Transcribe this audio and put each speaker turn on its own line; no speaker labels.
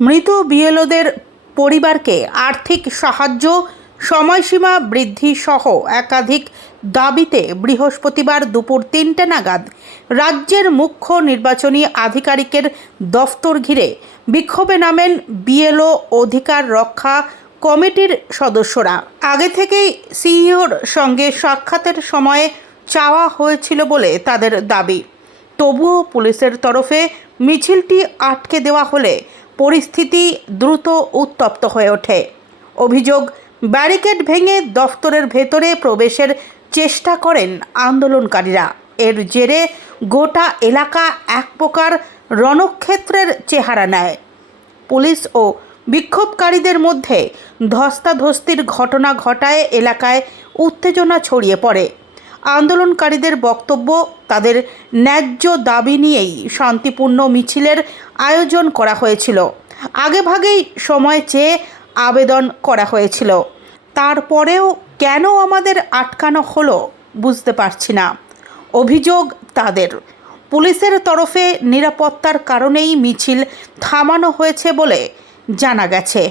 মৃত বিএলওদের পরিবারকে আর্থিক সাহায্য, সময়সীমা বৃদ্ধি সহ একাধিক দাবিতে বৃহস্পতিবার দুপুর তিনটে নাগাদ রাজ্যের মুখ্য নির্বাচনী আধিকারিকের দফতর ঘিরে বিক্ষোভে নামেন বিএলও অধিকার রক্ষা কমিটির সদস্যরা। আগে থেকেই সিইওর সঙ্গে সাক্ষাতের সময়ে চাওয়া হয়েছিল বলে তাদের দাবি। তবুও পুলিশের তরফে মিছিলটি আটকে দেওয়া হলে পরিস্থিতি দ্রুত উত্তপ্ত হয়ে ওঠে। অভিযোগ, ব্যারিকেড ভেঙে দফতরের ভেতরে প্রবেশের চেষ্টা করেন আন্দোলনকারীরা। এর জেরে গোটা এলাকা এক প্রকার রণক্ষেত্রের চেহারা নেয়। পুলিশ ও বিক্ষোভকারীদের মধ্যে ধস্তাধস্তির ঘটনা ঘটায় এলাকায় উত্তেজনা ছড়িয়ে পড়ে। আন্দোলনকারীদের বক্তব্য, তাদের ন্যায্য দাবি নিয়েই শান্তিপূর্ণ মিছিলের আয়োজন করা হয়েছিল। আগেভাগেই সময় চেয়ে আবেদন করা হয়েছিল। তারপরেও কেন আমাদের আটকানো হলো বুঝতে পারছি না। অভিযোগ তাদের। পুলিশের তরফে নিরাপত্তার কারণেই মিছিল থামানো হয়েছে বলে জানা গেছে।